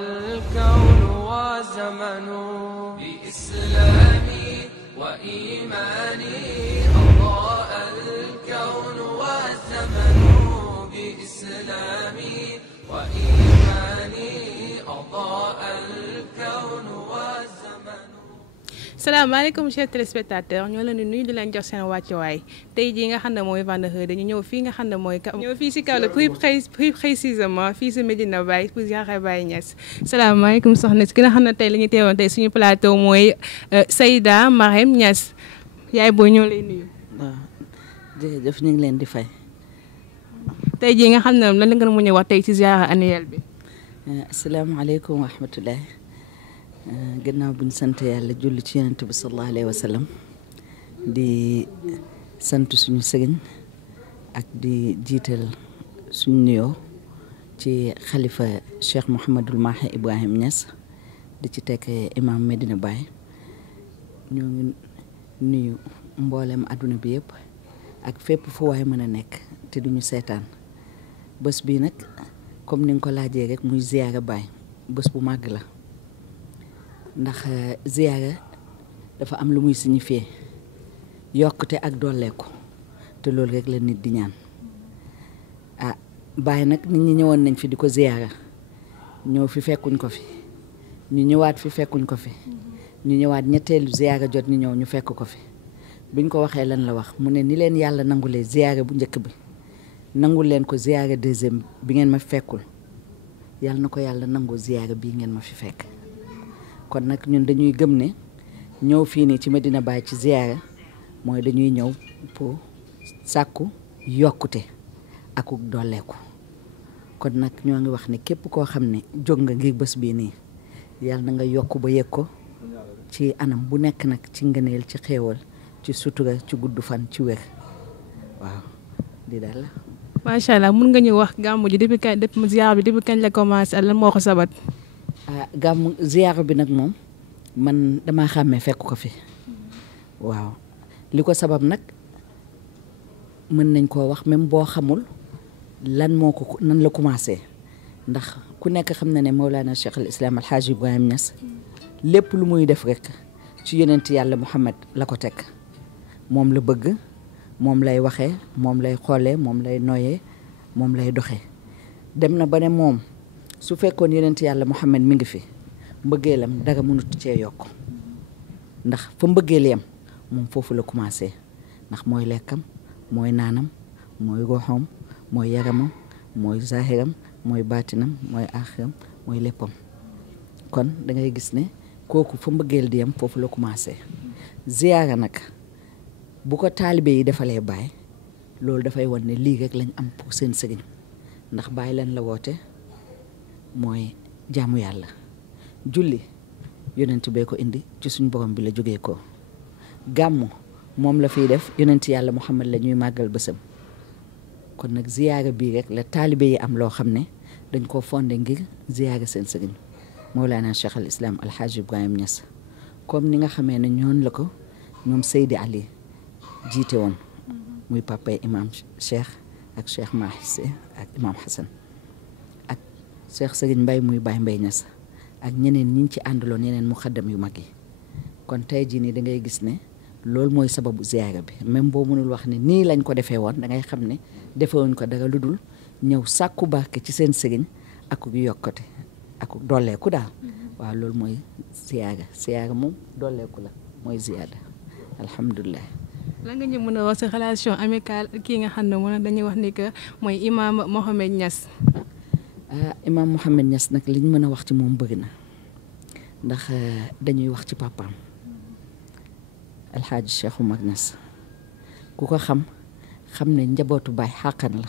الكون والزمن بإسلامي وإيماني أضاء الكون والزمن بإسلامي وإيماني أضاء الكون والزمن. salaamaaleykum chers téléspectateurs ñoo leen di nuyu di leen jox seen wàccuwaay tey jii nga xam ne mooy vendredi dañu ñëw fii nga xam ne mooy ñëw fii si Kaolack plus précisément fii si Medina Baye pour ziyaare Baye Niass. salaamaaleykum soxna si ki nga xam ne tey la ñu teewoon tey suñu plateau mooy Seyda Marième Niass yaay booy ñoo lay nuyu. waaw jërëjëf ñu ngi leen di fay. tey jii nga xam ne lan la nga mën a wax tey ci ziyaare annuelle bi. asalaamaaleykum wa rahmatulah. gannaaw bu ñu sant yàlla julli ci yonent bi sallallahu alayhi wa sallam di sant suñu sëriñ ak di jiital suñu nuyoo ci xalifa Cheikh Mouhamadul Mahi Ibrahim Niass di ci tekk imam Medina Baye ñoo ngi nuyu mboolem adduna bi yëpp ak fépp fu waay mën a nekk te duñu seetaan bés bii nag comme ni nga ko laajee rek muy ziyaara Baye bés bu màgg la. ndax ziyaara dafa am lu muy signifié yokkute ak dolleeku te loolu rek la nit di ñaan Baye nag nit ñi ñëwoon nañ fi di ko ziyaara ñëw fi fekkuñ ko fi ñu ñëwaat fi fekkuñ ko fi ñu ñëwaat ñetteelu ziyaara jot ñu ñëw ñu fekk ko fi buñ ko waxee lan la wax mu ne ni leen yàlla nangulee ziyaara bu njëkk bi nangul leen ko ziyaara deuxième bi ngeen ma fekkul yàlla na ko yàlla nangu ziyaara bii ngeen ma fi fekk. kon nag ñun dañuy gëm ne ñëw fii nii ci Medina Baye ci ziyaara mooy dañuy ñëw pour sàkku yokkute akuk dolleeku kon nag ñoo ngi wax ne képp koo xam ne jóg nga ngir bés bii nii yàlla na nga yokk ba yëg ko ci anam bu nekk nag ci ngëneel ci xéewal ci sutura ci gudd fan ci wér waaw di daal. macha allah mun nga ñu wax gàmmu ji depuis kañ ziyaara bi depuis kañ la commencé lan moo ko sabat. gàmmu ziyaara bi nag moom man damaa xàmmee fekk ko fi waaw li ko sabab nag mën nañ koo wax même boo xamul lan moo ko nan la commencé ndax ku nekk xam na ne Mawlana Cheikh al Islam al Hadj Ibrahim Niass lépp lu muy def rek ci yonent yàlla Muhammad la ko teg moom la bëgg moom lay waxee moom lay xoolee moom lay noyee moom lay doxee dem na ba ne moom su fekkoon yonent yàlla Muhammad mi ngi fi mbëggeelam dara mënut cee yokk ndax fa mbëggeel yam moom foofu la commencé ndax mooy lekkam mooy naanam mooy roxam mooy yaramam mooy zahiram mooy baatinam mooy axiram mooy léppam kon da ngay gis ne kooku fa mbëggeel di yam foofu la commencé ziyaara nag bu ko taalibe yi defalee Baay loolu dafay wan ne lii rek lañ am pour seen sëriñ ndax Baay leen la woote mooy jaamu yàlla julli yonent bee ko indi ci suñ borom bi la jógee ko gàmmu moom la fiy def yonent yàlla Muhammad la ñuy màggal bësam kon nag ziyaara bii rek la taalibe yi am loo xam ne dañ koo fondé ngir ziyaara seen sëriñ Mawlana Cheikh al Islam al Hadj Ibrahim Niass comme ni nga xamee ne ñoon la ko ñoom Seydi Ali jiite woon muy papay imam Cheikh ak Cheikh Mahi ak imam Hassan Cheikh Serigne Mbaye muy Baye Mbaye Niass ak ñeneen ñi ci àndaloon yeneen muxaddam yu mag yi kon tey jii nii da ngay gis ne loolu mooy sababu ziyaara bi même boo mënul wax ne nii lañ ko defee woon da ngay xam ne defewuñ ko dara lu dul ñëw sàkku barke ci seen sëriñ ak yokkate ak dolleeku daal waaw loolu mooy ziyaara moom dolleeku la mooy ziyaada alhamdulilah. lan nga ñu mën a wax sa relation amicale kii nga xam ne moom dañuy wax ni que mooy imam Mohamed Niass. imam Mohamed Niass nag liñ mën a wax ci moom bëri na ndax dañuy wax ci papaam alxaaji Cheikh Oumar Niass ku ko xam ne njabootu baay xàqan la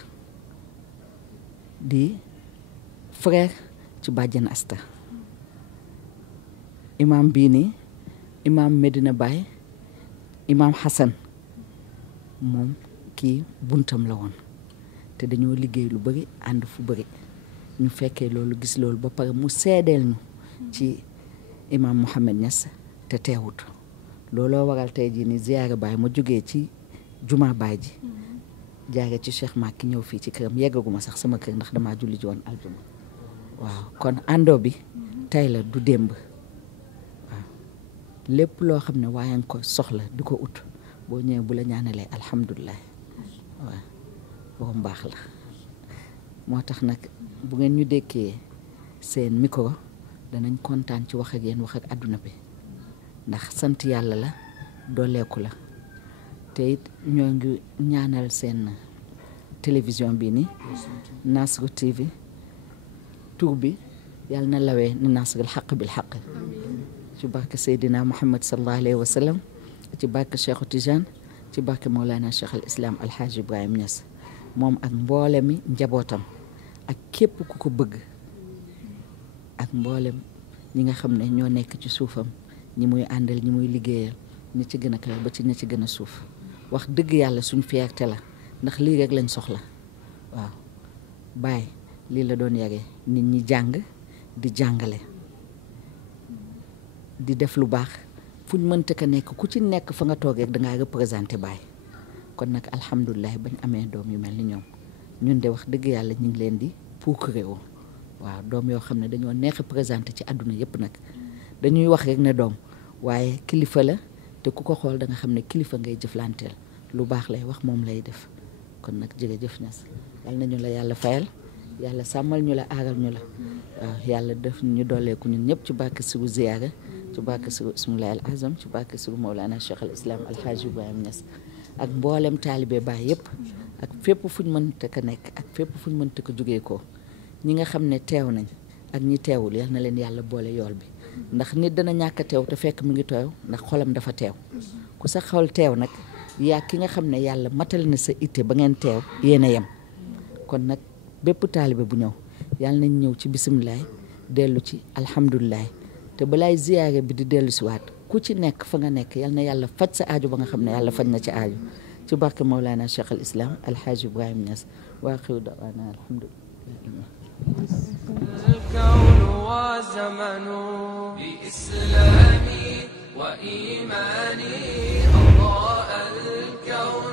di frère ci bàjjan Asta imam bii nii imam Medina Baye imam Hassan moom kii buntam la woon te dañoo liggéey lu bëri ànd fu bëri ñu fekkee loolu gis loolu ba pare mu seedeel ñu ci imam Mohamed Niass te teewut looloo waral tey jii ni ziyaara Baye ma jógee ci juma Baye ji jaare ci Cheikh Macky ñëw fii ci këram yeggaguma sax sama kër ndax damaa julli ji woon aljuma waaw kon àndoo bi tey la du démb waaw lépp loo xam ne waaye nga ko soxla di ko ut boo ñëwee bu la ñaanalee alhamdulilah waaw boo mbaax la moo tax nag bu ngeen ñu dékkee seen micro danañ kontaan ci wax ak yéen wax ak àdduna bi ndax sant yàlla la dooleeku la te it ñoo ngi ñaanal seen télévision bi ni Nasru TV tur bi yàlla na lawee ni nasrul xaq bil xaq ci barke Seydina Muhammad sallallahu alayhi wa sallam ci barke Cheikh Tidiane ci barke Mawlana Cheikh al Islam Alhaji Ibrahim Niass moom ak mboolem mi njabootam ak képp ku ko bëgg ak mboolem ñi nga xam ne ñoo nekk ci suufam ñi muy àndal ñi muy liggéeyal ñi ci gën a kaw ba ci ñi ci gën a suuf wax dëgg yàlla suñ fierté la ndax lii rek lañ soxla waaw Baye lii la doon yaree nit ñi jàng di jàngale di def lu baax fuñ mënta ka nekk ku ci nekk fa nga toogee dangaa représenté Baye kon nag alhamdulilah bañ amee doom yu mel ni ñoom ñun de wax dëgg yàlla ñu ngi leen di puukareewoo waaw doom yoo xam ne dañoo neex a présenté ci àdduna yëpp nag dañuy wax rek ne doom waaye kilifa la te ku ko xool da nga xam ne kilifa ngay jëflanteel lu baax lay wax moom lay def kon nag jërëjëf Niass yal nañu la yàlla fayal yàlla sàmmal ñu la aaral ñu la waaw yàlla def ñu dooleeku ñun ñëpp ci barke siru ziyaara ci barke siru ismullahi al azam ci barke siru Mawlana Cheikh al Islam Alhaji Ibrahim Niass ak mboolem taalibe Baay yëpp ak fépp fuñ mënta ko nekk ak fépp fuñ mënta ko jógee ko ñi nga xam ne teew nañ ak ñi teewul yal na leen yàlla boole yool bi ndax nit dana ñàkk a teew te fekk mu ngi teew ndax xolam dafa teew ku sa xol teew nag yaa ki nga xam ne yàlla matal na sa itte ba ngeen teew yéen a yem kon nag bépp taalibe bu ñëw yàlla nañ ñëw ci bisimilah dellu ci alhamdulilah te balaay ziyaare bi di dellu si waat ku ci nekk fa nga nekk yal na yàlla faj sa aaju ba nga xam ne yàlla faj na ci aaju ci barke Mawlana Cheikh al Islam Alhaji Ibrahim Niass waa xiw dawaana alhamdulilah الكون وزمن بإسلامي وإيماني أضاء الكون